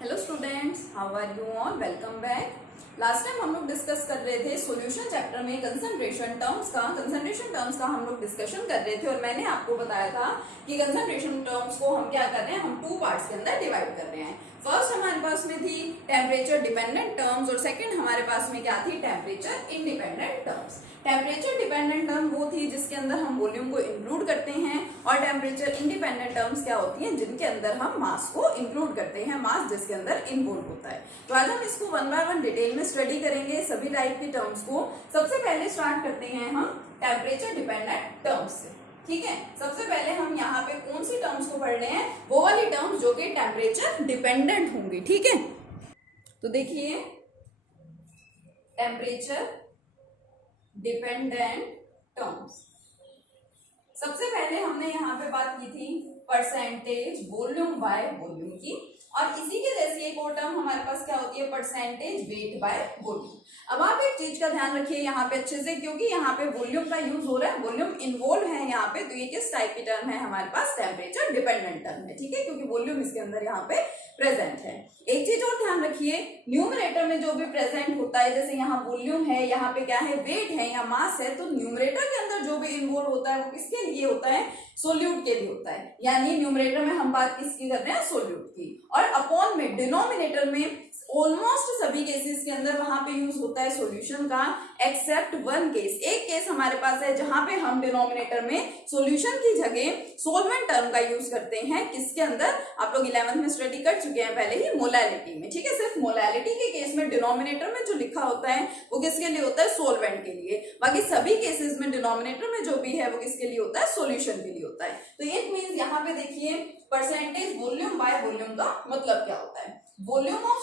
Hello students, how are you all? Welcome back. Last time हम लोग discuss कर रहे थे सॉल्यूशन चैप्टर में कंसंट्रेशन टर्म्स का हम लोग डिस्कशन कर रहे थे और मैंने आपको बताया था कि कंसंट्रेशन टर्म्स को हम क्या कर रहे हैं, हम टू पार्ट्स के अंदर डिवाइड कर रहे हैं। फर्स्ट हमारे पास में थी टेम्परेचर डिपेंडेंट टर्म्स और सेकंड हमारे पास में क्या थी, temperature independent terms. Temperature dependent term वो थी जिसके अंदर हम वॉल्यूम को इंक्लूड करते हैं और टेम्परेचर इंडिपेंडेंट टर्म्स क्या होती हैं, जिनके अंदर हम मास को इंक्लूड करते हैं, मास जिसके अंदर इन्वॉल्व होता है। तो आज हम इसको वन बाय वन डिटेल में स्टडी करेंगे सभी टाइप की टर्म्स को। सबसे पहले स्टार्ट करते हैं हम टेम्परेचर डिपेंडेंट टर्म्स से। ठीक है, सबसे पहले हम यहाँ पे कौन सी टर्म्स को पढ़ रहे हैं, वो वाली टर्म्स जो कि टेम्परेचर डिपेंडेंट होंगी। ठीक है, तो देखिए टेम्परेचर डिपेंडेंट टर्म्स। सबसे पहले हमने यहाँ पे बात की थी परसेंटेज वॉल्यूम बाय वॉल्यूम की, और इसी के जैसी एक और टर्म हमारे पास क्या होती है, परसेंटेज वेट बाय वॉल्यूम। अब आप एक चीज का ध्यान रखिए यहाँ पे अच्छे से, क्योंकि यहाँ पे वॉल्यूम का यूज हो रहा है, वॉल्यूम इन्वॉल्व है यहाँ पे। तो ये किस टाइप की टर्म है, हमारे पास टेम्परेचर डिपेंडेंट टर्म है। ठीक है, क्योंकि वॉल्यूम इसके अंदर यहाँ पे प्रेजेंट है। एक चीज और ध्यान रखिए, न्यूमरेटर में जो भी प्रेजेंट होता है, जैसे यहाँ वॉल्यूम है, यहाँ पे क्या है, वेट है या मास है, तो न्यूमरेटर के अंदर जो भी इन्वॉल्व होता है वो किसके लिए होता है, सोल्यूट के लिए होता है। यानी न्यूमरेटर में हम बात किसकी कर रहे हैं, सोल्यूट की। और अपॉन में डिनोमिनेटर में ऑलमोस्ट सभी केसेस के अंदर वहां पे यूज होता है सॉल्यूशन का, एक्सेप्ट वन केस। एक केस हमारे पास है जहां पे हम डिनोमिनेटर में सॉल्यूशन की जगह सोलवेंट टर्म का यूज करते हैं। किसके अंदर, आप लोग 11th में स्टडी कर चुके हैं पहले ही, मोलैलिटी में। ठीक है, सिर्फ मोलैलिटी के केस में डिनोमिनेटर में जो लिखा होता है वो किसके लिए होता है, सोलवेंट के लिए। बाकी सभी केसेस में डिनोमिनेटर में जो भी है वो किसके लिए होता है, सॉल्यूशन के लिए होता है। तो इट मींस यहाँ पे देखिए परसेंटेज वॉल्यूम बाय वॉल्यूम का मतलब क्या होता है, वॉल्यूम ऑफ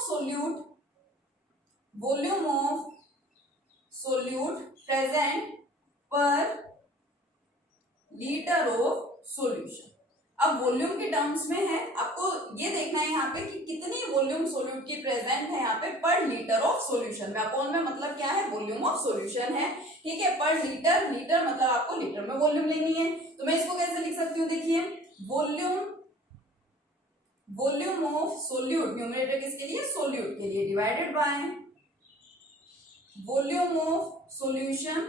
सोल्यूट प्रेजेंट पर लीटर ऑफ सॉल्यूशन। अब वॉल्यूम के टर्म्स में है, आपको ये देखना है यहाँ पे कि कितनी वॉल्यूम सोल्यूट की प्रेजेंट है यहाँ पे पर लीटर ऑफ सॉल्यूशन में। अपॉन में मतलब क्या है, वॉल्यूम ऑफ सॉल्यूशन है। ठीक है, पर लीटर, लीटर मतलब आपको लीटर में वॉल्यूम लेनी है। तो मैं इसको कैसे लिख सकती हूँ, देखिए वॉल्यूम ऑफ सोल्यूट, न्यूमरेटर किसके लिए, सोल्यूट के लिए, divided by volume of solution,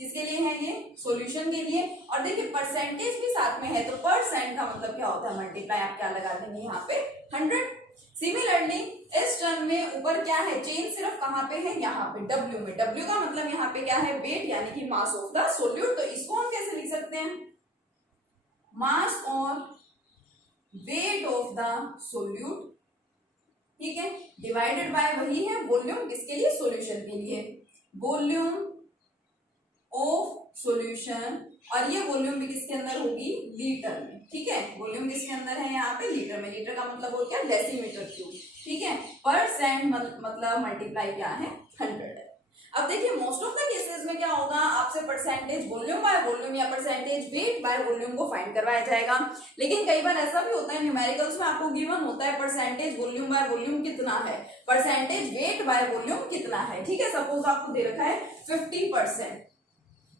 किसके लिए है ये, सॉल्यूशन के लिए। और देखिए परसेंटेज भी साथ में है, तो परसेंट का मतलब क्या होता है, मल्टीप्लाई आप क्या लगा देंगे यहाँ पे, 100। सिमिलरली इस टर्म में ऊपर क्या है, चेंज सिर्फ कहां पे है, यहाँ पे W में। W का मतलब यहाँ पे क्या है, वेट यानी कि मास ऑफ द सोल्यूट। तो इसको हम कैसे लिख सकते हैं, मास और वेट ऑफ द सोल्यूट। ठीक है, डिवाइडेड बाय वही है वॉल्यूम, किसके लिए, सॉल्यूशन के लिए, वॉल्यूम ऑफ सॉल्यूशन। और ये वॉल्यूम भी किसके अंदर होगी, लीटर में। ठीक है, वॉल्यूम किसके अंदर है, यहाँ पे लीटर में। लीटर का मतलब हो गया डेसीमीटर क्यूब। ठीक है, परसेंट मतलब मल्टीप्लाई क्या है, 100 है। अब देखिए मोस्ट ऑफ द केसेस में क्या होगा, आपसे परसेंटेज वॉल्यूम बाय वॉल्यूम या परसेंटेज वेट बाय वॉल्यूम को फाइंड करवाया जाएगा। लेकिन कई बार ऐसा भी होता है, न्यूमेरिकल्स में आपको गिवन होता है परसेंटेज वॉल्यूम बाय वॉल्यूम कितना है, परसेंटेज वेट बाय वॉल्यूम कितना है। ठीक है, सपोज आपको दे रखा है 50%,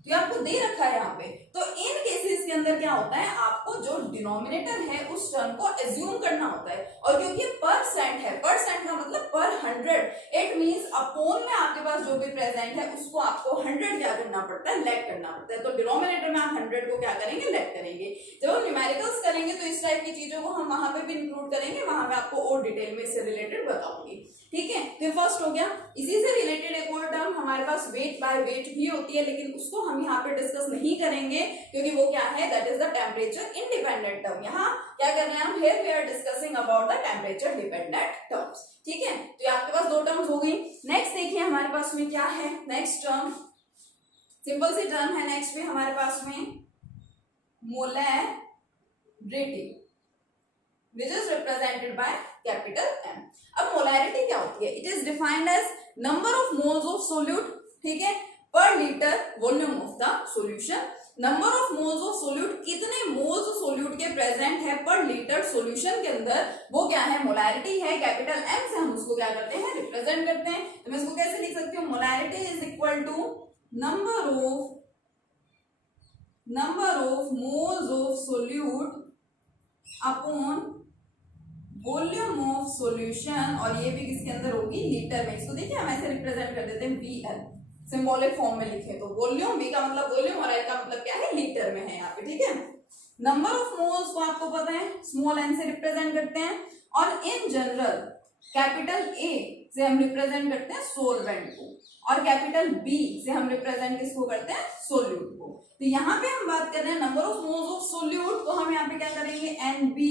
तो आपको दे रखा है यहाँ पे। तो इन केसेस के अंदर क्या होता है, आपको जो डिनोमिनेटर है उस टर्म को एज्यूम करना होता है। और क्योंकि परसेंट है, परसेंट का मतलब पर 100, इट मींस अपॉन में आपके पास जो भी प्रेजेंट है उसको आपको 100 क्या करना पड़ता है, लेट करना पड़ता है। तो डिनोमिनेटर में आप 100 को क्या करेंगे, लेट करेंगे। जब हम न्यूमेरिकल्स करेंगे तो इस टाइप की चीजों को हम वहां पे भी इंक्लूड करेंगे, वहां पे आपको और डिटेल में इससे रिलेटेड बताऊंगी। ठीक है, तो फर्स्ट हो गया। इसी से रिलेटेड एक और टर्म हमारे पास वेट बाय वेट भी होती है, लेकिन उसको हम यहाँ पे डिस्कस नहीं करेंगे क्योंकि वो क्या है, that is the temperature independent term. यहाँ क्या कर रहे हैं हम, here we are discussing about the temperature dependent terms. ठीक है, तो ये आपके पास दो टर्म्स हो गई। नेक्स्ट देखिए हमारे पास में क्या है, next term simple C term है। नेक्स्ट में हमारे पास में molarity, which is represented by capital M। अब मोलैरिटी क्या होती है, it is defined as number of moles of solute, ठीक है, पर litre volume of the solution. Number of moles of solute, कितने मोल्स सोल्यूट के प्रेजेंट है पर लीटर सॉल्यूशन के अंदर, वो क्या है, मोलैरिटी है। कैपिटल M से हम उसको क्या करते हैं, रिप्रेजेंट करते हैं। तो मैं इसको कैसे लिख सकती हूँ, molarity is equal to number of moles of solute upon volume of solution, और ये भी किसके अंदर होगी, लीटर में। इसको देखिए हम ऐसे रिप्रेजेंट कर देते हैं VL, सिंबॉलिक फॉर्म में लिखे तो वॉल्यूम, V का मतलब वॉल्यूम और L का मतलब क्या है, लीटर में है यहाँ पे, ठीक है। नंबर ऑफ मोल्स को आपको पता है स्मॉल n से रिप्रेजेंट करते हैं, और इन जनरल कैपिटल A से हम रिप्रेजेंट करते हैं सोलवेंट को, और कैपिटल B से हम रिप्रेजेंट किसको करते हैं, सोल्यूट को। तो यहाँ पे हम बात कर रहे हैं number of moles of solute, तो हम यहाँ पे क्या करेंगे, NB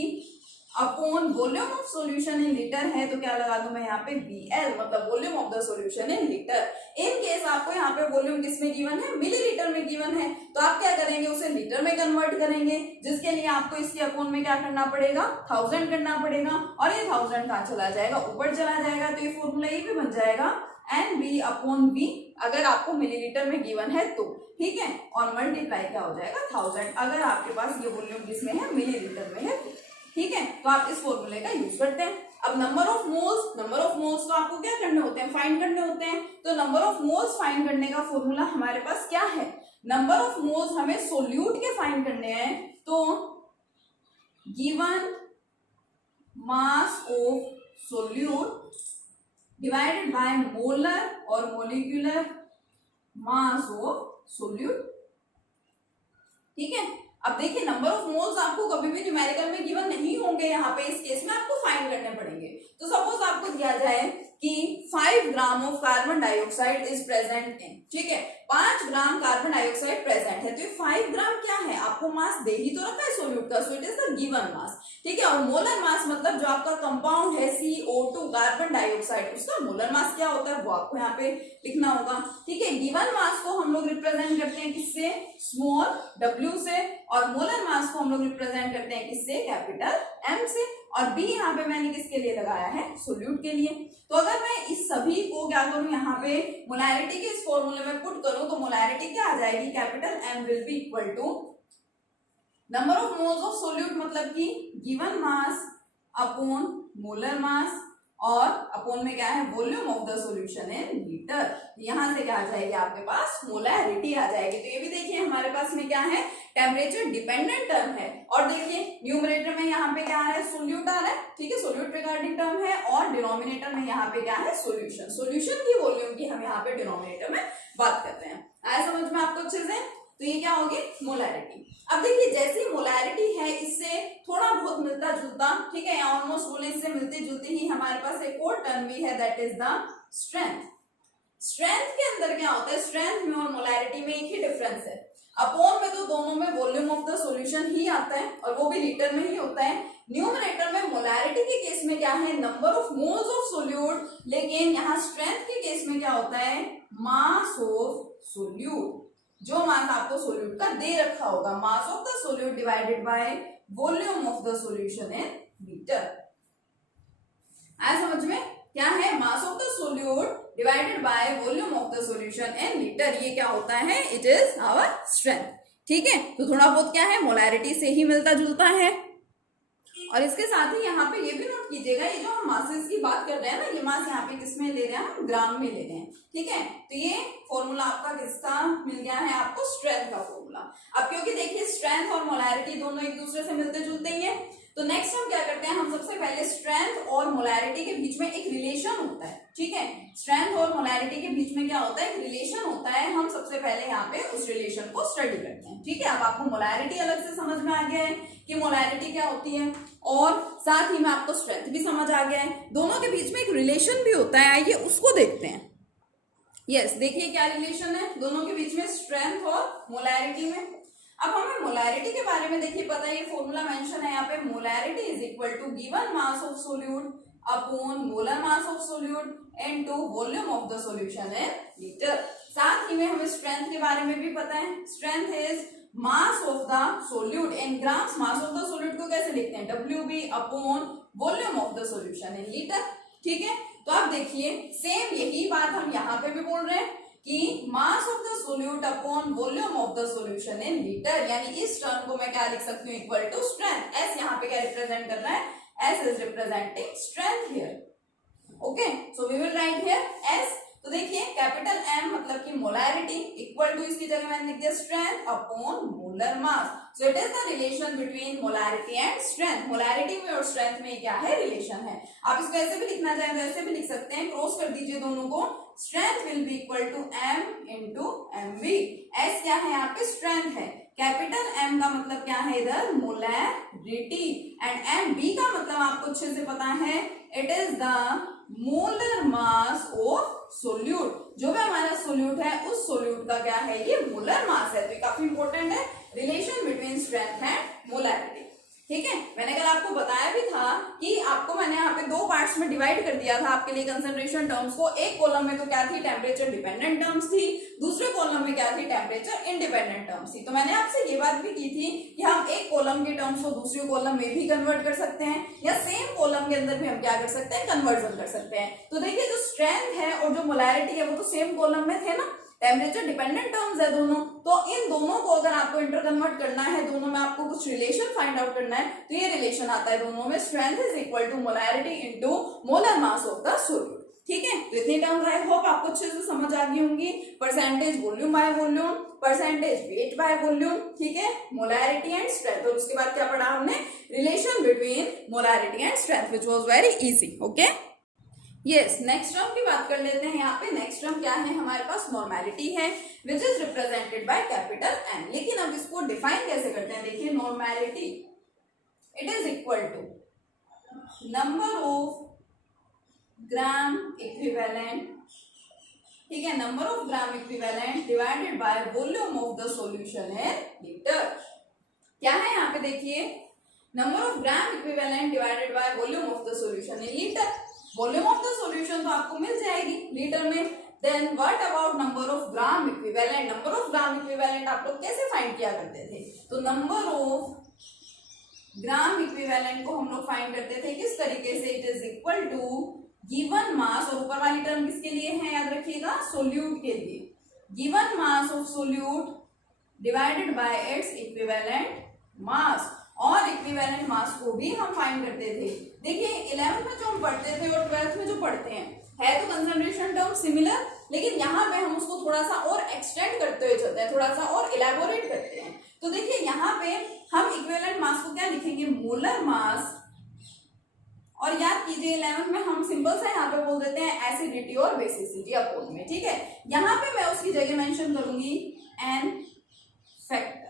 upon volume of solution in litre है, तो क्या लगा दूं मैं यहाँ पे VL, मतलब volume of the solution in litre. In case आपको यहाँ पे वॉल्यूम किसमें गिवन है, मिलीलीटर में गिवन है, तो आप क्या करेंगे, उसे लीटर में कन्वर्ट करेंगे, जिसके लिए आपको इसके अपॉन में क्या करना पड़ेगा, 1000 करना पड़ेगा, और ये 1000 कहाँ चला जाएगा, ऊपर चला जाएगा, तो ये फॉर्मूला ये भी बन जाएगा NB अपॉन V, अगर आपको मिलीलीटर में गिवन है तो, ठीक है, और मल्टीप्लाई क्या हो जाएगा 1000, अगर आपके पास ये वॉल्यूम किसमें है, मिलीलीटर में है, ठीक है। तो आप इस फॉर्मूले का यूज करते हैं। अब नंबर ऑफ मोल्स तो आपको क्या करने होते हैं, फाइंड करने होते हैं, तो नंबर ऑफ मोल्स फाइंड करने का फॉर्मूला हमारे पास क्या है, नंबर ऑफ मोल्स हमें सोल्यूट के फाइंड करने हैं, तो given mass of solute divided by molar और मोलिकुलर मास ऑफ सोल्यूट, ठीक है। अब देखिए नंबर ऑफ मोल्स आपको कभी भी न्यूमेरिकल में गिवन नहीं होंगे, यहाँ पे इस केस में आपको फाइंड करने पड़ेंगे। तो सपोज आपको दिया जाए कि 5 gram of carbon dioxide is present in, ठीक है, 5 ग्राम कार्बन डाइऑक्साइड प्रेजेंट है, तो ये 5 ग्राम क्या है, आपको मास दे ही तो रखा है सोल्यूट का, so it is the given mass, ठीक है। और मोलर मास मतलब जो आपका कंपाउंड है CO2 कार्बन डाइऑक्साइड, उसका मोलर मास क्या होता है वो आपको यहाँ पे लिखना होगा, ठीक है। गिवन मास को हम लोग रिप्रेजेंट करते हैं किससे, स्मॉल w से, और मोलर मास को हम लोग रिप्रेजेंट करते हैं किससे, कैपिटल M से, और B यहाँ पे मैंने किसके लिए लगाया है, सोल्यूट के लिए। तो अगर मैं इस सभी को क्या करूं, यहाँ पे मोलैरिटी के इस फॉर्मूले में पुट करूं, तो मोलैरिटी क्या आ जाएगी, capital M will be equal to number of moles of solute, मतलब कि given mass upon molar mass, और अपॉन में क्या है, volume of the solution in litre. यहां से क्या आ जाएगी, आपके पास मोलैरिटी आ जाएगी। तो ये भी देखिए हमारे पास में क्या है, टेम्परेचर डिपेंडेंट टर्म है, और देखिए न्यूमरेटर में यहाँ पे क्या आ रहा है, सोल्यूट आ रहा है, ठीक है, सोल्यूट रिगार्डिंग टर्म है, और डिनोमिनेटर में यहाँ पे क्या है, सोल्यूशन की वॉल्यूम की हम यहाँ पे डिनोमिनेटर में बात करते हैं। आया समझ में आपको अच्छे से, तो ये क्या होगी, मोलैरिटी। अब देखिए जैसी मोलैरिटी है इससे थोड़ा बहुत मिलता जुलता, ठीक है, ऑलमोस्ट बोले इससे मिलते जुलते ही हमारे पास एक और टर्म भी है, that is the strength. Strength के अंदर क्या होता है, स्ट्रेंथ में और मोलैरिटी में एक ही डिफरेंस है, अपॉन में तो दोनों में वॉल्यूम ऑफ द सॉल्यूशन ही आता है, और वो भी लीटर में ही होता है। न्यूमरेटर में मोलैरिटी के केस में क्या है, number of moles of solute, लेकिन यहाँ स्ट्रेंथ के केस में क्या होता है, मास ऑफ सोल्यूट, जो मास आपको सोल्यूट का दे रखा होगा, मास of the solute divided by volume of the solution in litre. आया समझ में, क्या है, मास of the solute divided by volume of the solution in litre, ये क्या होता है, इट इज आवर स्ट्रेंथ, ठीक है। तो थोड़ा बहुत क्या है, मोलैरिटी से ही मिलता जुलता है। और इसके साथ ही यहाँ पे ये भी नोट कीजिएगा, ये जो हम मासेस की बात कर रहे हैं ना, ये मास यहाँ पे किसमें ले रहे हैं, हम ग्राम में ले रहे हैं, ठीक है। तो ये फॉर्मूला आपका किसका मिल गया है, आपको स्ट्रेंथ का फॉर्मूला। अब क्योंकि देखिए स्ट्रेंथ और मोलैरिटी दोनों एक दूसरे से मिलते जुलते ही है, तो नेक्स्ट हम क्या करते हैं, हम सबसे पहले स्ट्रेंथ और मोलैरिटी के बीच में एक रिलेशन होता है, ठीक है, स्ट्रेंथ और मोलैरिटी के बीच में क्या होता है, एक रिलेशन होता है, हम सबसे पहले यहाँ पे उस रिलेशन को स्टडी करते हैं, ठीक है। अब आपको मोलैरिटी अलग से समझ में आ गया है कि मोलैरिटी क्या होती है, और साथ ही में आपको स्ट्रेंथ भी समझ आ गया है, दोनों के बीच में एक रिलेशन भी होता है, आइए उसको देखते हैं। यस, देखिए क्या रिलेशन है दोनों के बीच में, स्ट्रेंथ और मोलैरिटी में। अब हमें मोलैरिटी के बारे में देखिए पता है, ये फॉर्मूला मेंशन है यहाँ पे, molarity is equal to given mass of solute upon molar mass of solute into volume of the solution in litre. साथ ही में हमें स्ट्रेंथ के बारे में भी पता है, strength is mass of the solute in grams. Mass of the solute को कैसे लिखते हैं, WB upon volume of the solution in litre, ठीक है। तो आप देखिए सेम यही बात हम यहाँ पे भी बोल रहे हैं कि मास of the solute upon volume of the solution in litre, यानी इस टर्म को मैं क्या लिख सकती हूँ, इक्वल टू स्ट्रेंथ। एस यहाँ पे क्या रिप्रेजेंट कर रहा है, S is representing strength here, okay, so we will write here S. तो देखिए कैपिटल M मतलब कि मोलैरिटी इक्वल टू, इसकी जगह मैंने लिख दिया strength upon molar mass. So it is the relation between molarity and strength. Molarity में और स्ट्रेंथ में क्या है, रिलेशन है। आप इसको ऐसे भी लिखना चाहें तो ऐसे भी लिख सकते हैं, क्रॉस कर दीजिए दोनों को। Strength will be equal to M into MV। S क्या है यहाँ पे, स्ट्रेंथ है। कैपिटल M का मतलब क्या है इधर, मोलैरिटी, एंड MB का मतलब आपको अच्छे से पता है, it is the molar mass of solute. जो भी हमारा सोल्यूट है उस सोल्यूट का क्या है, ये मोलर मास है। तो ये काफी इंपॉर्टेंट है, relation between strength and molarity. ठीक है, मैंने कल आपको बताया भी था कि आपको मैंने यहाँ पे दो पार्ट्स में डिवाइड कर दिया था आपके लिए कंसंट्रेशन टर्म्स को। एक कॉलम में तो क्या थी, टेम्परेचर डिपेंडेंट टर्म्स थी, दूसरे कॉलम में क्या थी, टेम्परेचर इंडिपेंडेंट टर्म्स थी। तो मैंने आपसे ये बात भी की थी कि हम एक कॉलम के टर्म्स को दूसरे कॉलम में भी कन्वर्ट कर सकते हैं, या सेम कॉलम के अंदर भी हम क्या कर सकते हैं, कन्वर्जन कर सकते हैं। तो देखिए जो स्ट्रेंथ है और जो मोलैरिटी है वो तो सेम कॉलम में थे ना, टेम्परेचर डिपेंडेंट टर्म्स है दोनों। तो इन दोनों को अगर आपको इंटर कन्वर्ट करना है, दोनों में आपको कुछ रिलेशन फाइंड आउट करना है, तो ये रिलेशन आता है दोनों में, strength is equal to molarity into molar mass of the solute. ठीक है, तो इतनी टर्म्स आई होप आपको अच्छे से समझ आ गई होंगी। Percentage volume by volume, percentage weight by volume, ठीक है, मोलैरिटी एंड स्ट्रेंथ। और उसके बाद क्या पढ़ा हमने, relation between molarity and strength, which was very easy. Okay, yes, next term की बात कर लेते हैं। यहाँ पे नेक्स्ट टर्म क्या है हमारे पास, नॉर्मैलिटी है, which is represented by capital N. लेकिन अब इसको डिफाइन कैसे करते हैं, देखिए normality it is equal to number of gram equivalent, ठीक है, number of gram equivalent divided by volume of the solution in litre. क्या है यहाँ पे देखिए, number of gram equivalent divided by volume of the solution in litre. Volume of the solution तो आपको मिल जाएगी लीटर में। Then what about number of gram equivalent. Number of gram equivalent आप लोग कैसे फाइंड किया करते थे, तो नंबर ऑफ ग्राम इक्विवेलेंट को हम लोग फाइंड करते थे किस तरीके से, it is equal to given mass, और ऊपर वाली टर्म किसके लिए है, याद रखिएगा, सोल्यूट के लिए, given mass of solute divided by its equivalent mass. और इक्विवेलेंट मास को भी हम फाइंड करते थे। देखिए 11th में जो हम पढ़ते थे और 12th में जो पढ़ते हैं, है तो कंसंट्रेशन टर्म सिमिलर, लेकिन यहाँ पे हम उसको थोड़ा सा और एक्सटेंड करते हुए चलते हैं, थोड़ा सा और इलेबोरेट करते हैं। तो देखिए यहाँ पे हम इक्विवेलेंट मास को क्या लिखेंगे, मोलर मास, और याद कीजिए 11th में हम सिंपल सा यहाँ पे बोल देते हैं एसिडिटी और बेसिसिटी अपोन में। ठीक है, यहाँ पे मैं उसकी जगह मेंशन करूंगी एन फैक्टर।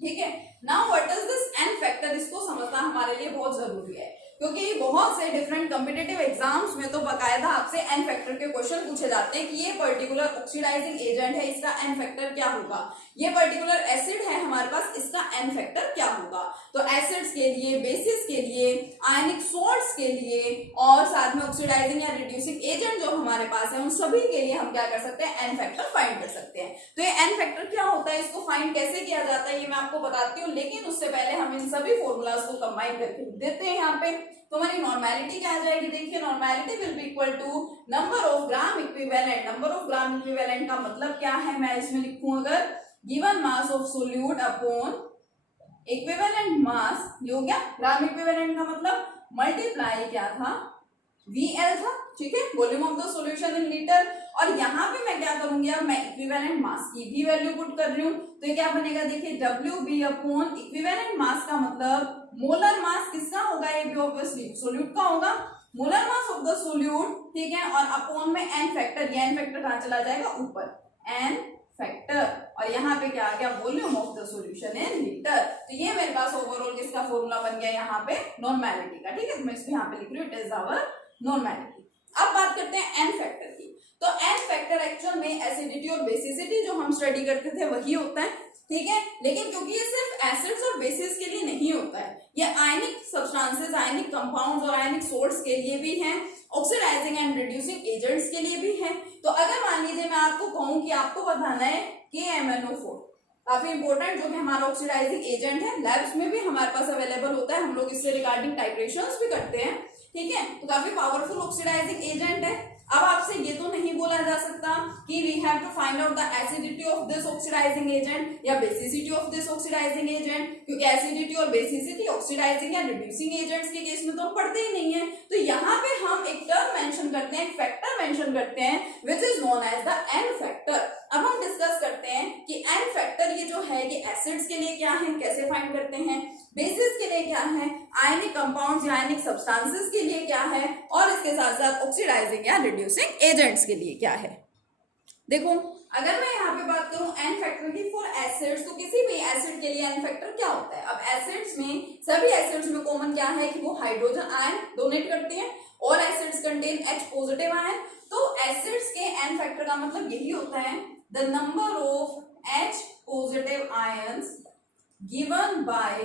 ठीक है, now what is this N factor, इसको समझना हमारे लिए बहुत जरूरी है, क्योंकि बहुत से डिफरेंट कॉम्पिटिटिव एग्जाम्स में तो बकायदा आपसे एन फैक्टर के क्वेश्चन पूछे जाते हैं कि ये पर्टिकुलर ऑक्सीडाइजिंग एजेंट है, इसका एन फैक्टर क्या होगा, ये पर्टिकुलर एसिड है हमारे पास, इसका एन फैक्टर क्या होगा। तो एसिड्स के लिए, बेसिस के लिए, आयनिक सॉल्ट्स के लिए, और साथ में ऑक्सीडाइजिंग या रिड्यूसिंग एजेंट जो हमारे पास है, उन सभी के लिए हम क्या कर सकते हैं, एन फैक्टर फाइंड कर सकते हैं। तो ये एन फैक्टर क्या होता है, इसको फाइंड कैसे किया जाता है, ये मैं आपको बताती हूँ, लेकिन उससे पहले हम इन सभी फॉर्मूलाज को कंबाइन करके देते हैं यहाँ पे। तो हमारी नॉर्मैलिटी क्या आ जाएगी, देखिए normality will be equal to number of gram equivalent. Number of gram equivalent का मतलब क्या है, मैं इसमें लिखूं अगर given mass of solute upon equivalent mass, ये हो गया ग्राम इक्विवेलेंट का मतलब, मल्टीप्लाई क्या था, VL था, ठीक है, volume of the solution in litre. और यहाँ पे मैं क्या करूंगी, अब मैं इक्विवेलेंट मास की भी वैल्यू पुट कर रही हूँ, तो ये क्या बनेगा, देखिए WB अपॉन इक्विवेलेंट मास का मतलब मोलर मास किसका होगा, ये भी ऑब्वियसली सोल्यूट का होगा, molar mass of the solute, ठीक है, और अपॉन में एन फैक्टर, ये एन फैक्टर कहाँ चला जाएगा, ऊपर एन फैक्टर, और यहाँ पे क्या आ गया, volume of the solution in litre. तो ये मेरे पास ओवरऑल किसका फॉर्मूला बन गया यहाँ पे, नॉर्मैलिटी का। ठीक है, तो मैं इसको यहाँ पे लिख रही हूँ, इट इज आवर नॉर्मैलिटी। अब बात करते हैं एन फैक्टर की। तो एन फैक्टर एक्चुअल में एसिडिटी और बेसिसिटी जो हम स्टडी करते थे वही होता है, ठीक है, लेकिन क्योंकि ये सिर्फ एसिड्स और बेसिस के लिए नहीं होता है, ये आयनिक सब्सटेंसेस, आयनिक कंपाउंड्स और आयनिक सॉल्ट्स के लिए भी हैं, ऑक्सीडाइजिंग एंड रिड्यूसिंग एजेंट्स के लिए भी है। तो अगर मान लीजिए मैं आपको कहूं कि आपको बताना है KMnO4, काफी इंपॉर्टेंट, जो कि हमारा ऑक्सीडाइजिंग एजेंट है, लैब्स में भी हमारे पास अवेलेबल होता है, हम लोग इससे रिगार्डिंग टाइट्रेशंस भी करते हैं, ठीक है, तो काफी पावरफुल ऑक्सीडाइजिंग एजेंट है। अब आपसे ये तो नहीं बोला जा सकता कि we have to find out the acidity of this oxidising agent या basicity of this oxidising agent, क्योंकि एसिडिटी और बेसिसिटी ऑक्सीडाइजिंग या रिड्यूसिंग एजेंट्स के केस में तो हम पढ़ते ही नहीं है। तो यहाँ पे हम एक टर्म मेंशन करते हैं, एक फैक्टर मेंशन करते हैं which is known as the N factor. अब हम डिस्कस करते हैं कि एन फैक्टर ये जो है कि एसिड्स के लिए क्या है, कैसे फाइंड करते हैं, बेसिस के लिए क्या है, आयनिक कंपाउंड्स या आयनिक सब्सटेंसेस के लिए क्या है, और इसके साथ साथ ऑक्सीडाइजिंग या रिड्यूसिंग एजेंट्स के लिए क्या है। देखो अगर मैं यहाँ पे बात करूं एन फैक्टर की फॉर एसिड्स, तो किसी भी एसिड के लिए एन फैक्टर क्या होता है। अब एसिड्स में, सभी एसिड्स में कॉमन क्या है कि वो हाइड्रोजन आयन डोनेट करते हैं और acids contain H positive ion. तो एसिड्स के एन फैक्टर का मतलब यही होता है the number of H positive ions given by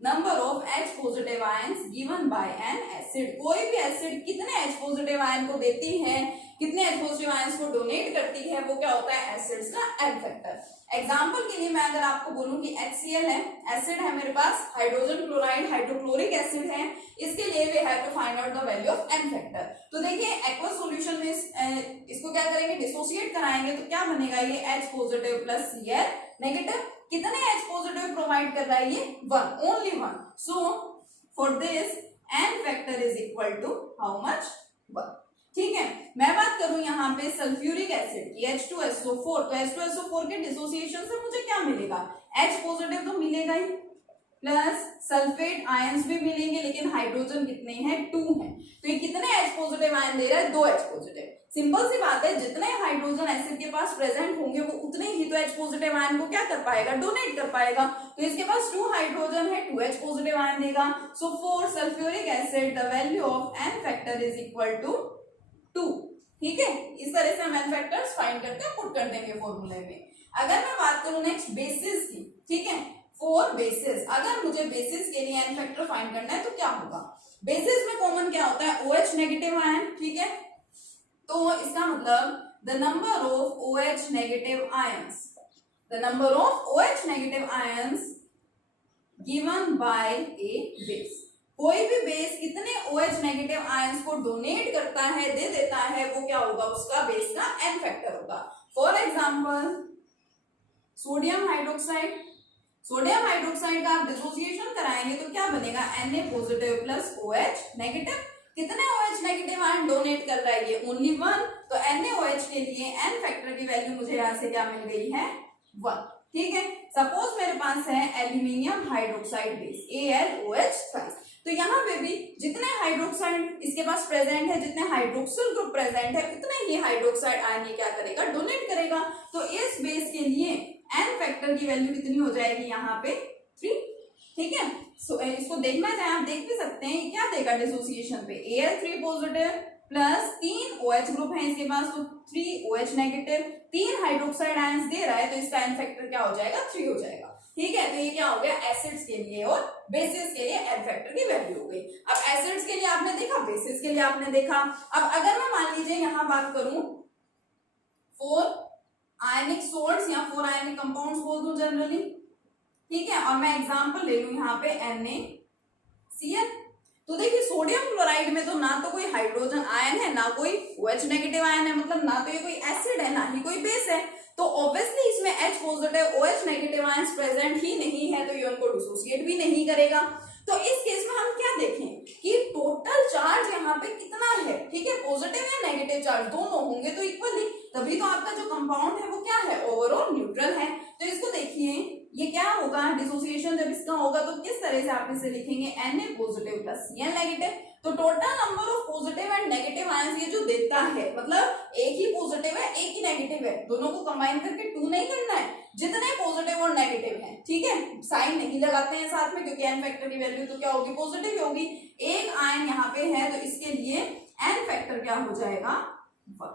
number of H positive ions given by N acid. कोई भी एसिड कितने H पॉजिटिव आयन को देती है, कितने H पॉजिटिव आयंस को डोनेट करती है, वो क्या होता है एसिड्स का एन फैक्टर। एग्जांपल के लिए मैं अगर आपको बोलूं कि HCl है, एसिड है मेरे पास, हाइड्रोजन क्लोराइड हाइड्रोक्लोरिक एसिड है, इसके लिए we have to find out the value of N factor. तो देखिए एक्वस सॉल्यूशन में इसको क्या करेंगे, डिसोसिएट कराएंगे, तो क्या बनेगा ये H positive plus Cl negative. कितने H पॉजिटिव प्रोवाइड कर रहा है ये, 1, only 1। So for this N factor is equal to how much, 1। ठीक है, मैं बात करूं यहाँ पे सल्फ्यूरिक एसिड की H2SO4, तो H2SO4 के डिसोसिएशन से मुझे क्या मिलेगा, H पॉजिटिव तो मिलेगा ही, प्लस सल्फेट आयंस भी मिलेंगे, लेकिन हाइड्रोजन कितने हैं, 2 हैं। तो ये कितने H पॉजिटिव आयन दे रहा है, 2 H पॉजिटिव। सिंपल सी बात है, जितने हाइड्रोजन एसिड के पास प्रेजेंट होंगे वो उतने ही तो H पॉजिटिव आयन को क्या कर पाएगा, डोनेट कर पाएगा। तो इसके पास 2 हाइड्रोजन है, 2 H पॉजिटिव आयन देगा। So for sulphuric acid the value of N factor is equal to 2। ठीक है, इस तरह से हम एन फैक्टर्स फाइंड करके पुट कर देंगे फॉर्मूले में। अगर मैं बात करूं नेक्स्ट बेसिस की, ठीक है, फॉर बेसिस, अगर मुझे बेसिस के लिए एन फैक्टर फाइंड करना है तो क्या होगा, बेसिस में कॉमन क्या होता है, OH नेगेटिव आयन। ठीक है, तो इसका मतलब the number of OH negative ions, the number of OH negative ions given by A base. कोई भी बेस कितने OH नेगेटिव आयंस को डोनेट करता है, दे देता है, वो क्या होगा, उसका बेस का एन फैक्टर होगा। For example sodium hydroxide, sodium hydroxide का आप डिसोसिएशन कराएंगे तो क्या बनेगा, Na positive plus OH negative. कितने OH नेगेटिव आयन डोनेट कर रहा है, ये ओनली 1। तो NaOH के लिए एन फैक्टर की वैल्यू मुझे यहाँ से क्या मिल गई है, 1। ठीक है, सपोज मेरे पास है एल्यूमिनियम हाइड्रोक्साइड बेस AlOH, तो यहाँ पे भी जितने हाइड्रोक्साइड इसके पास प्रेजेंट है, जितने हाइड्रोक्सिल ग्रुप प्रेजेंट है, उतने ही हाइड्रोक्साइड आयन ये क्या करेगा, डोनेट करेगा। तो इस बेस के लिए एन फैक्टर की वैल्यू कितनी हो जाएगी, यहाँ पे 3। ठीक है, सो इसको देखना चाहे आप देख भी सकते हैं, क्या देगा डिसोसिएशन पे, Al3 positive plus 3 OH group है इसके पास, तो 3 OH नेगेटिव, 3 हाइड्रोक्साइड आयंस दे रहा है, तो इसका एन फैक्टर क्या हो जाएगा, 3 हो जाएगा। ठीक है, तो ये क्या हो गया, एसिड्स के लिए और बेसिस के लिए एन फैक्टर की वैल्यू हो गई। अब एसिड्स के लिए आपने देखा, बेसिस के लिए आपने देखा। अब अगर मैं मान लीजिए यहाँ बात करूं फॉर आयनिक सोल्ट्स या फॉर आयनिक कंपाउंड्स बोल दूं जनरली, ठीक है, और मैं एग्जांपल ले लूं यहाँ पे NaCl। तो देखिए सोडियम क्लोराइड में तो ना तो कोई हाइड्रोजन आयन है, ना कोई OH नेगेटिव आयन है, मतलब ना तो ये कोई एसिड है, ना ही कोई बेस है। तो ऑब्वियसली इसमें H positive OH negative ions present ही नहीं है, तो ये उनको डिसोसिएट भी नहीं करेगा। तो इस केस में हम क्या देखें कि टोटल चार्ज यहाँ पे कितना है, ठीक है, पॉजिटिव या नेगेटिव चार्ज दोनों होंगे तो इक्वली, तभी तो आपका जो कंपाउंड है वो क्या है, ओवरऑल न्यूट्रल है। तो इसको देखिए ये क्या होगा, डिसोसिएशन जब इसका होगा तो किस तरह से आप इसे लिखेंगे, Na positive plus Cl negative. तो total number of positive and negative ions ये जो देता है, मतलब एक ही पॉजिटिव है एक ही नेगेटिव है, दोनों को कंबाइन करके 2 नहीं करना है, जितने पॉजिटिव और नेगेटिव हैं, ठीक है, साइन नहीं लगाते हैं साथ में, क्योंकि एन फैक्टर की वैल्यू तो क्या होगी, पॉजिटिव होगी। एक आयन यहाँ पे है तो इसके लिए एन फैक्टर क्या हो जाएगा, 1।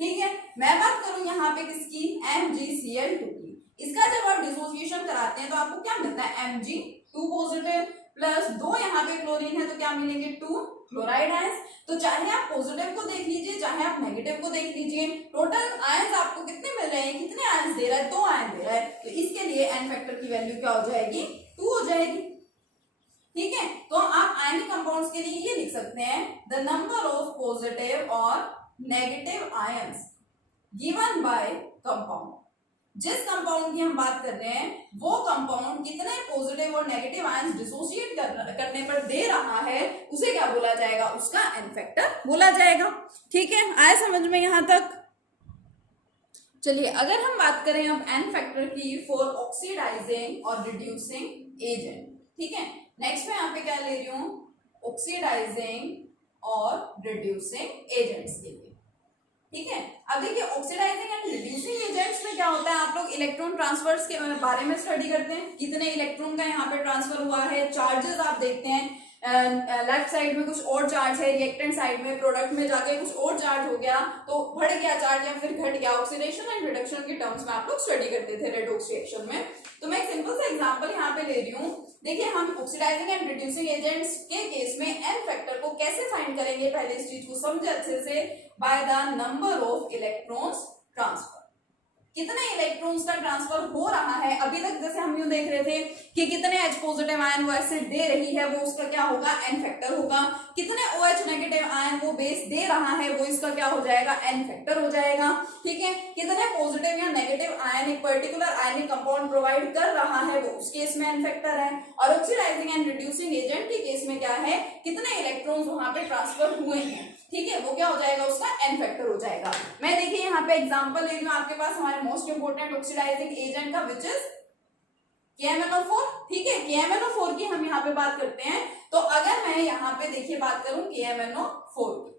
ठीक है, मैं बात करूं यहाँ पे किसकी, MgCl2 की। इसका जब आप डिसोसिएशन कराते हैं तो आपको क्या मिलता है, Mg2 पॉजिटिव प्लस 2 यहाँ पे क्लोरीन है, तो क्या मिलेंगे, 2 क्लोराइड आयंस। तो चाहे आप पॉजिटिव को देख लीजिए, चाहे आप नेगेटिव को देख लीजिए, टोटल आयंस आपको कितने मिल रहे हैं, कितने आयंस दे रहा है, 2 आयन दे रहा है। तो इसके लिए एन फैक्टर की वैल्यू क्या हो जाएगी, 2 हो जाएगी। ठीक है, तो आप आयनिक कंपाउंड कंपाउंड्स के लिए ये लिख सकते हैं, द नंबर ऑफ पॉजिटिव और negative ions given by compound. जिस कंपाउंड की हम बात कर रहे हैं वो कंपाउंड कितने पॉजिटिव और नेगेटिव आयंस डिसोसिएट करने पर दे रहा है, उसे क्या बोला जाएगा, उसका एन फैक्टर बोला जाएगा। ठीक है, आए समझ में यहां तक? चलिए अगर हम बात करें अब एन फैक्टर की फॉर ऑक्सीडाइजिंग और रिड्यूसिंग एजेंट, ठीक है, नेक्स्ट में यहाँ पे क्या ले रही हूँ, ऑक्सीडाइजिंग और रिड्यूसिंग एजेंट्स के लिए। ठीक है, अब देखिए ऑक्सीडाइजिंग एंड रिड्यूसिंग एजेंट्स में क्या होता है, आप लोग इलेक्ट्रॉन ट्रांसफर्स के बारे में स्टडी करते हैं, कितने इलेक्ट्रॉन का यहाँ पे ट्रांसफर हुआ है, चार्जेस आप देखते हैं, लेफ्ट साइड में कुछ और चार्ज है, रिएक्टेंट साइड में प्रोडक्ट में जाके कुछ और चार्ज हो गया तो बढ़ गया चार्ज या फिर घट गया, ऑक्सीडेशन एंड रिडक्शन के टर्म्स में आप लोग स्टडी करते थे रेडॉक्स रिएक्शन में। तो मैं एक सिंपल सा एग्जांपल यहाँ पे ले रही हूँ। देखिए हम ऑक्सीडाइजिंग एंड रिड्यूसिंग एजेंट्स के केस में एन फैक्टर को कैसे फाइंड करेंगे, पहले इस चीज को समझे अच्छे से, by the number of electrons transfer, कितने इलेक्ट्रॉन्स का ट्रांसफर हो रहा है। अभी तक जैसे हम यूं देख रहे थे कि कितने H पॉजिटिव आयन वो एसिड दे रही है, वो उसका क्या होगा, एन फैक्टर होगा, कितने OH नेगेटिव आयन वो बेस दे रहा है, वो इसका क्या हो जाएगा, एन फैक्टर हो जाएगा। ठीक है, कितने पॉजिटिव या नेगेटिव आयन एक पर्टिकुलर आयनिक कंपाउंड प्रोवाइड कर रहा है, वो उस केस में एन फैक्टर है। और ऑक्सीडाइजिंग एंड रिड्यूसिंग एजेंट के केस में क्या है, कितने इलेक्ट्रॉन्स वहां पे ट्रांसफर हुए हैं, ठीक है, वो क्या हो जाएगा, उसका एन फैक्टर हो जाएगा। मैं देखिए यहाँ पे एग्जांपल ले रही हूँ आपके पास, हमारे मोस्ट इंपोर्टेंट ऑक्सीडाइजिंग एजेंट का विच इज KMnO4। ठीक है, KMnO4 की हम यहाँ पे बात करते हैं। तो अगर मैं यहाँ पे देखिए बात करूं KMnO4 की,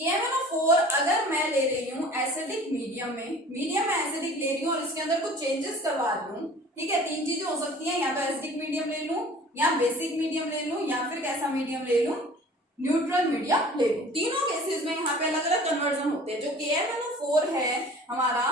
KMnO4 अगर मैं ले रही हूँ एसिडिक मीडियम में, मीडियम में एसिडिक ले रही हूँ और इसके अंदर कुछ चेंजेस करवा रही हूँ, ठीक है, तीन चीजें हो सकती हैं, या तो एसिडिक मीडियम ले लूं, या बेसिक मीडियम ले लूं, या फिर कैसा मीडियम ले लूं, न्यूट्रल मीडियम ले लूं। तीनों केसेस में यहाँ पे अलग अलग कन्वर्जन होते हैं। जो KMnO4 है हमारा,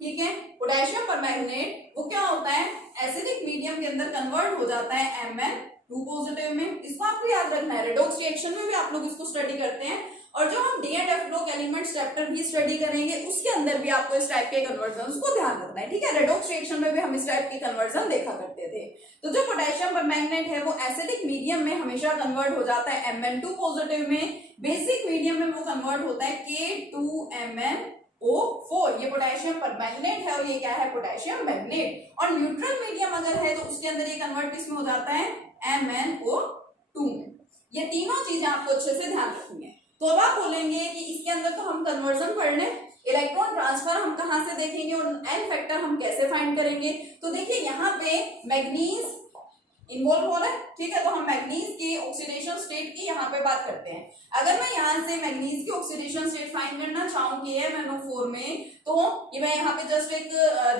ठीक है, पोटेशियम परमैंगनेट, वो क्या होता है, एसिडिक मीडियम के अंदर कन्वर्ट हो जाता है Mn2 पॉजिटिव में। इसको आपको याद रखना है, रेडॉक्स रिएक्शन में भी आप लोग इसको स्टडी करते हैं, और जो हम D and F block elements chapter भी स्टडी करेंगे उसके अंदर भी आपको इस टाइप के कन्वर्जन को ध्यान रखना है। ठीक है, रेडॉक्स रिएक्शन में भी हम इस टाइप के कन्वर्जन देखा करते थे। तो जो पोटेशियम परमैंगनेट है वो एसिडिक मीडियम में हमेशा कन्वर्ट हो जाता है Mn2 पॉजिटिव में, बेसिक मीडियम में वो कन्वर्ट होता है K2MnO4। ये पोटेशियम परमैंगनेट है और ये क्या है, पोटेशियम मैग्नेट। और न्यूट्रल मीडियम अगर है तो उसके अंदर ये कन्वर्ट किसमें हो जाता है, MnO2 में। ये तीनों चीजें आपको अच्छे से ध्यान रखनी है। तो अब आप बोलेंगे कि इसके अंदर तो हम कन्वर्जन पढ़ लें, इलेक्ट्रॉन ट्रांसफर हम कहां से देखेंगे और एन फैक्टर हम कैसे फाइंड करेंगे। तो देखिए यहाँ पे मैग्नीज इन्वॉल्व हो रहा है, ठीक है, तो हम मैग्नीज की ऑक्सीडेशन स्टेट की यहाँ पे बात करते हैं। अगर मैं यहाँ से मैग्नीज की ऑक्सीडेशन स्टेट फाइंड करना चाहूँ KMnO4 में, तो ये मैं यहाँ पे जस्ट एक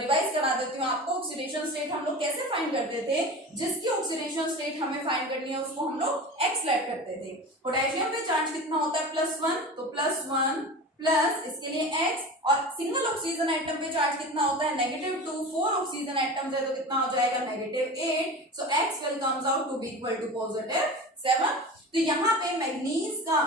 रिवाइज करा देती हूँ आपको। ऑक्सीडेशन स्टेट हम लोग कैसे फाइंड करते थे, जिसकी ऑक्सीडेशन स्टेट हमें फाइंड करनी है उसको हम लोग एक्स लेट करते थे। पोटेशियम पे चार्ज कितना होता है, +1, तो +1 प्लस इसके लिए x, और सिंगल ऑक्सीजन एटम पे चार्ज कितना होता है, -2। 4 ऑक्सीजन एटम्स है तो कितना हो जाएगा, -8। So x will comes out to be equal to +7। तो यहाँ पे मैग्नीज का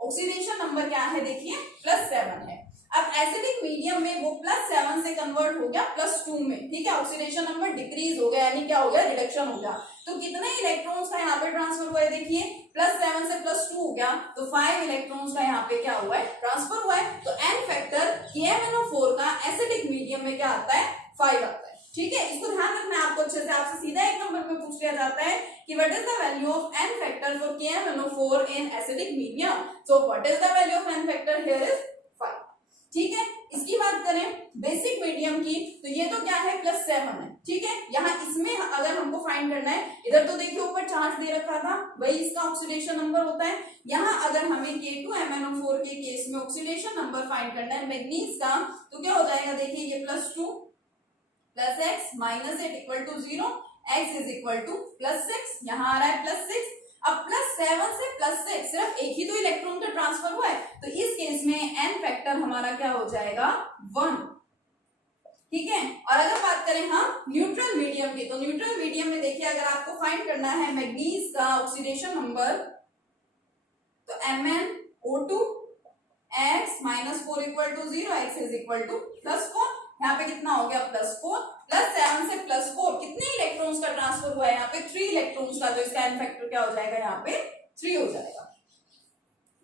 ऑक्सीडेशन नंबर क्या है, देखिए +7 है। अब एसिडिक मीडियम में वो +7 से कन्वर्ट हो गया +2 में, ठीक है, ऑक्सीडेशन नंबर डिक्रीज हो गया, यानी क्या हो गया, रिडक्शन हो गया। तो कितने इलेक्ट्रॉन्स का यहाँ पे ट्रांसफर हुआ है, देखिए +7 से +2 हो गया, तो 5 इलेक्ट्रॉन्स का यहाँ पे क्या हुआ है, ट्रांसफर हुआ है। तो एन फैक्टर KMnO4 का एसिडिक मीडियम में क्या आता है, 5 आता है। ठीक है, इसको ध्यान रखना है आपको अच्छे से। आपसे सीधा एक नंबर में पूछ लिया जाता है कि what is the value of N factor for KMnO4 in acidic medium. So what is the value of N factor, here is 5। ठीक है, इसकी बात करें बेसिक मीडियम की, तो ये तो क्या है, +7 है। ठीक है, यहाँ इसमें अगर हमको फाइंड करना है, इधर तो देखिए ऊपर चार्ज दे रखा था, वही इसका ऑक्सीडेशन नंबर होता है। यहाँ अगर हमें K2MnO4 के केस में ऑक्सीडेशन नंबर फाइंड करना है मैग्नीज का, तो क्या हो जाएगा, देखिए ये +2 + x -8 = 0, x +6, यहाँ आ रहा है +6। अब +7 से +6 सिर्फ एक ही तो इलेक्ट्रॉन का ट्रांसफर हुआ है, तो इस केस में एन फैक्टर हमारा क्या हो जाएगा, 1। ठीक है, और अगर बात करें हम न्यूट्रल मीडियम की, तो न्यूट्रल मीडियम में देखिए अगर आपको फाइंड करना है मैग्नीज का ऑक्सीडेशन नंबर, तो MnO2 x -4 = 0, x +4, यहाँ पे कितना हो गया, +4। प्लस 7 से प्लस 4, कितने इलेक्ट्रॉन्स का ट्रांसफर हुआ है यहाँ पे? 3 इलेक्ट्रॉन्स का, तो इसका एन फैक्टर क्या हो जाएगा यहाँ पे? 3 हो जाएगा।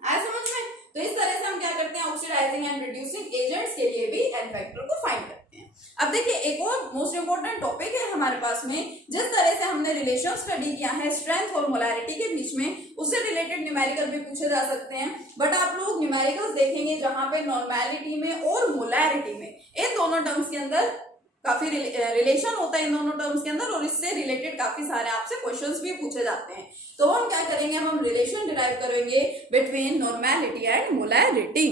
आया समझ में? तो इस तरह से हम क्या करते हैं, ऑक्सीडाइजिंग एंड रिड्यूसिंग एजेंट्स के लिए भी एन फैक्टर को फाइंड करते हैं। अब देखिए एक और मोस्ट इंपोर्टेंट टॉपिक है हमारे पास में, जिस तरह से हमने रिलेशन स्टडी किया है स्ट्रेंथ और मोलैरिटी के बीच में, उससे रिलेटेड न्यूमेरिकल भी पूछे जा सकते हैं। बट आप लोग न्यूमेरिकल्स देखेंगे जहां पे नॉर्मैलिटी में और मोलैरिटी में, इन दोनों टर्म्स के अंदर काफी रिलेशन होता है इन दोनों टर्म्स के अंदर, और इससे रिलेटेड काफी सारे आपसे क्वेश्चंस भी पूछे जाते हैं। तो हम क्या करेंगे, हम रिलेशन डिराइव करेंगे बिटवीन नॉर्मैलिटी एंड मोलैरिटी।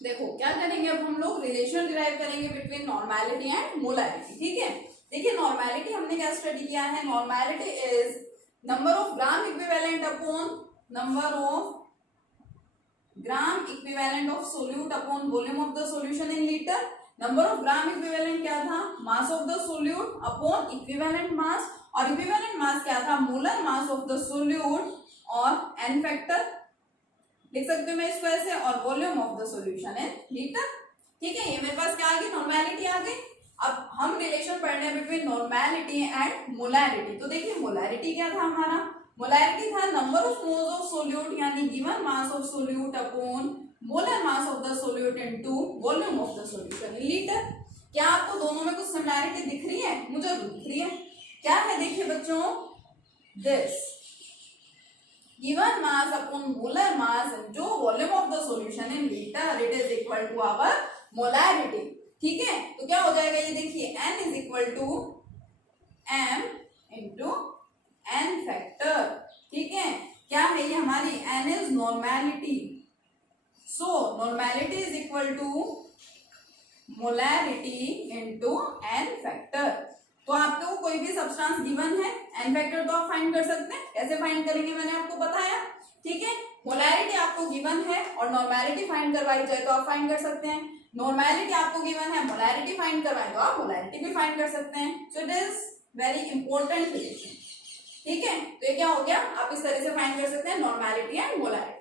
देखो क्या करेंगे, अब हम लोग रिलेशन डिराइव करेंगे बिटवीन नॉर्मैलिटी एंड मोलैरिटी। ठीक है, देखिए नॉर्मैलिटी हमने क्या स्टडी किया है, normality is number of gram equivalent upon number of gram equivalent of solute upon volume of the solution in litre. Number of gram equivalent क्या था, मास of the solute upon equivalent मास, और equivalent mass क्या था, molar mass of the solute और N factor लिख सकते हो मैं इसको ऐसे, और volume of the solution in litre. ठीक है, ये मेरे पास क्या आ गई, नॉर्मैलिटी आ गई। अब हम रिलेशन पढ़ रहे हैं बिटवीन नॉर्मैलिटी एंड मोलैरिटी। तो देखिए मोलैरिटी क्या था हमारा, मोलैरिटी था number of moles of solute यानी given mass of solute upon molar mass of the solute into volume of the solution in litre. क्या आपको दोनों में कुछ सिमिलैरिटी दिख रही है? मुझे तो दिख रही है। क्या है देखिए बच्चों, this given mass upon molar mass जो volume of the solution in litre, it is equal to our molarity. ठीक है, तो क्या हो जाएगा ये देखिए, n is equal to m into N factor. ठीक है, क्या है ये हमारी n is normality, so normality is equal to molarity into N factor. तो आपको कोई भी सब्सटेंस गिवन है, एन फैक्टर तो आप फाइंड कर सकते हैं। कैसे फाइंड करेंगे मैंने आपको बताया। ठीक है, मोलैरिटी आपको गिवन है और नॉर्मैलिटी फाइंड करवाई जाए तो आप फाइंड कर सकते हैं। नॉर्मैलिटी आपको गिवन है, मोलैरिटी फाइंड करवाए तो आप मोलैरिटी भी फाइंड कर सकते हैं। So it is very important relation. ठीक है, तो ये क्या हो गया, आप इस तरह से फाइंड कर सकते हैं नॉर्मैलिटी एंड मोलैरिटी।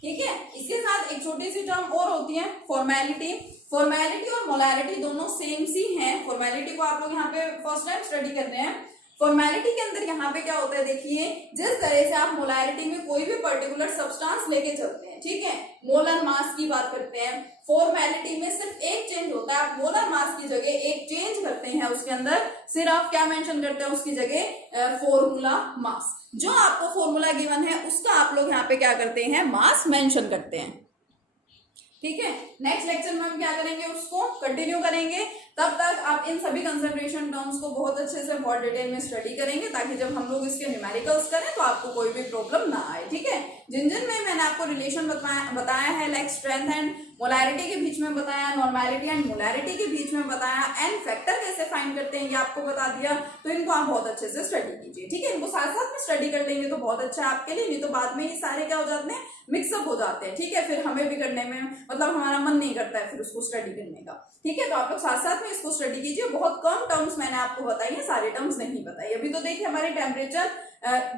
ठीक है, इसके साथ एक छोटी सी टर्म और होती है फॉर्मेलिटी। फॉर्मेलिटी और मोलैरिटी दोनों सेम सी हैं। फॉर्मेलिटी को आप लोग यहाँ पे फर्स्ट टाइम स्टडी कर रहे हैं। फॉर्मेलिटी के अंदर यहाँ पे क्या होता है देखिए, जिस तरह से आप मोलैरिटी में कोई भी पर्टिकुलर सब्सटेंस लेके चलते हैं, ठीक है, मोलर मास की बात करते हैं, फॉर्मेलिटी में सिर्फ एक चेंज होता है, आप मोलर मास की जगह एक चेंज करते हैं, उसके अंदर सिर्फ क्या मेंशन करते हैं, उसकी जगह फॉर्मूला मास। जो आपको फॉर्मूला गिवन है उसका आप लोग यहाँ पे क्या करते हैं, मास मेंशन करते हैं। ठीक है, नेक्स्ट लेक्चर में हम क्या करेंगे, उसको कंटिन्यू करेंगे। तब तक आप इन सभी कंसंट्रेशन टर्म्स को बहुत अच्छे से बहुत डिटेल में स्टडी करेंगे, ताकि जब हम लोग इसके न्यूमेरिकल्स करें तो आपको कोई भी प्रॉब्लम ना आए। ठीक है, जिन जिन में मैंने आपको रिलेशन बताया है, लाइक स्ट्रेंथ एंड मोलैरिटी के बीच में बताया, नॉर्मैलिटी एंड मोलैरिटी के बीच में बताया, एन फैक्टर कैसे फाइंड करते हैं ये आपको बता दिया, तो इनको आप बहुत अच्छे से स्टडी कीजिए। ठीक है, इनको साथ साथ में स्टडी कर लेंगे तो बहुत अच्छा है आपके लिए, नहीं तो बाद में ये सारे क्या हो जाते हैं, मिक्सअप हो जाते हैं। ठीक है, फिर हमें भी करने में मतलब हमारा मन नहीं करता है फिर उसको स्टडी करने का। ठीक है, तो आप लोग साथ साथ में इसको स्टडी कीजिए। बहुत कम टर्म्स मैंने आपको बताई है, सारे टर्म्स नहीं बताई। अभी तो देखिए हमारे टेम्परेचर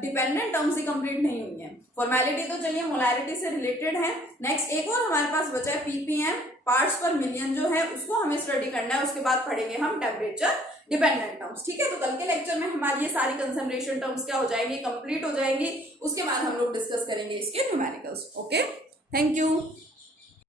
डिपेंडेंट टर्म्स ही कंप्लीट नहीं हुई है। फॉर्मेलिटी तो चलिए मोलैरिटी से रिलेटेड है। नेक्स्ट एक और हमारे पास बचा है पीपीएम, पार्ट्स पर मिलियन जो है, उसको हमें स्टडी करना है। उसके बाद पढ़ेंगे हम टेम्परेचर डिपेंडेंट टर्म्स। ठीक है, तो कल के लेक्चर में हमारी ये सारी कंसंट्रेशन टर्म्स क्या हो जाएंगी, कंप्लीट हो जाएंगी। उसके बाद हम लोग डिस्कस करेंगे इसके न्यूमेरिकल्स। Okay, thank you.